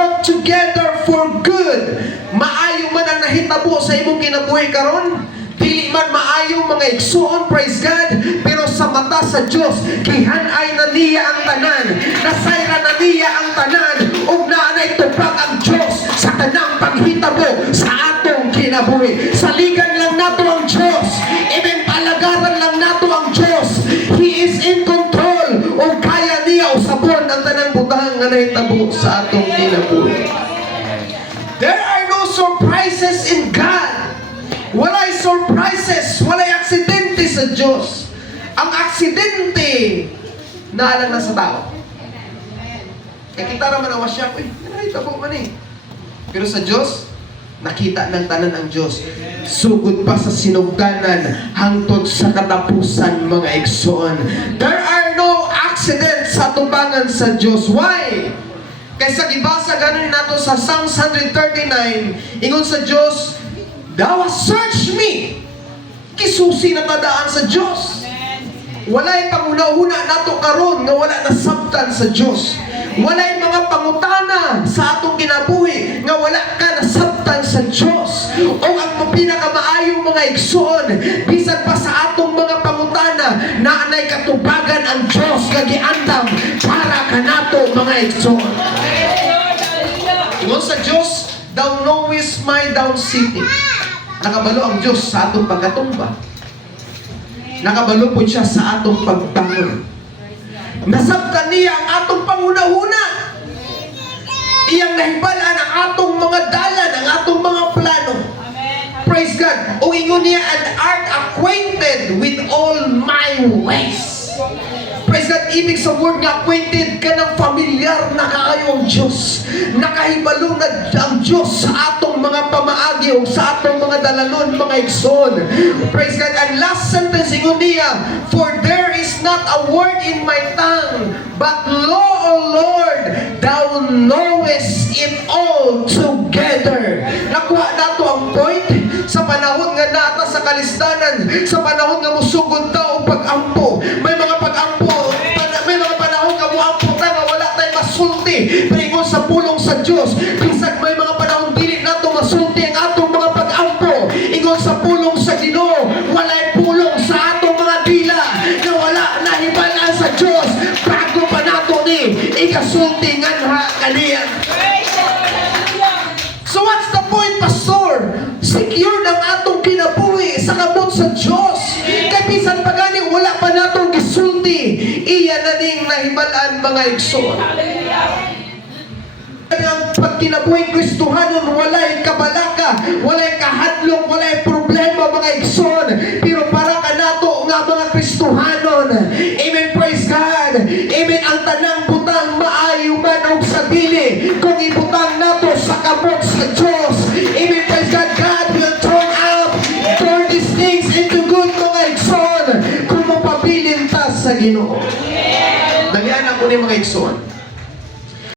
work together for good. Maayo man ang nahitabo sa imong kinabuhi karon. Dili man maayo mga igsoon, praise God, pero sa mata sa Dios gihan-ay na niya ang tanan, nasayra na niya ang tanan, ug naanay tupag ang Dios sa tanang paghitabo sa atong kinabuhi. Saligan lang nato ang Dios, even palagaran lang nato ang Dios. He is in control, ug kaya niya usabon ang tanang butang nga nahitabo sa atong kinabuhi. There are no surprises in God. Walay surprises, walay aksidente sa Diyos. Ang aksidente naalang na sa tao. Kaya kita naman ang wasya, uy, nakita po man eh. Pero sa Diyos, nakita ng tanan ang Diyos. Sugod pa sa sinugdanan, hangtod sa katapusan, mga igsoon. There are no accidents sa tubangan sa Diyos. Why? Kaysa gibasa ganon nato sa Psalms 139, ingon sa Diyos, Thou search me. Kisusi na tadaan sa Diyos. Walay panguna-una nato karon nga wala nasabtan sa Diyos. Walay mga pangutana sa atong kinabuhi nga wala ka nasabtan sa Diyos. O ang pinakamaayong mga igsoon, bisan pa sa atong mga pangutana, naanay katubagan ang Diyos nga giandam para kanato mga igsoon. Ingon sa Diyos, Thou knowest my down sitting. Nakabalo ang Diyos sa atong pagkatumba. Nakabalo po siya sa atong pagbangon. Nasabtan niya ang atong panguna-una. Iyang nahibalaan ang atong mga dalan, ang atong mga plano. Praise God. O ingon niya, and art acquainted with all my ways. Praise God, ibig sa word nga acquainted ka ng familiar na kaayo ang Diyos. Nakahibalo na ang Diyos sa atong mga pamaagi o sa atong mga dalanon, mga igsoon. Praise God. And last sentence, ingon niya, for there is not a word in my tongue, but lo, O Lord, Thou knowest it all together. Nakuha nato ang point sa panahon nga nata sa kalistanan, sa panahon nga musugod ta o pag-ampo. May mga pag-ampo, may mga panahon nga muampo ta nga wala tayong masulti. Pero sa pulong sa Diyos, bisag may mga panahon dili nato masulti ang atong mga pag-ampo. Ingon sa pulong sa Ginoo, walay pulong sa atong mga dila na wala nahibalaan sa Diyos bago pa nato ni ikasulti nga kaniya. So what's the point, Pastor? Secure ang atong kinabuhi sa kabot sa Diyos. Kaya bisan pa gani wala pa natong gisulti, iya na ning nahibalaan mga igsoon. Ang pagkinabuhi Kristohanon, walay kabalaka, walay kahadlok, walay problema mga igsoon. Pero para ka nato nga mga Kristohanon, amen, praise God, amen, ang tanang butang maayo man og sa dili kung ibutang nato sa kabot sa Diyos. Amen, praise God. God will turn these things into good mga igsoon kung mapabilin ta sa Ginoo. Dalian ako ni mga igsoon.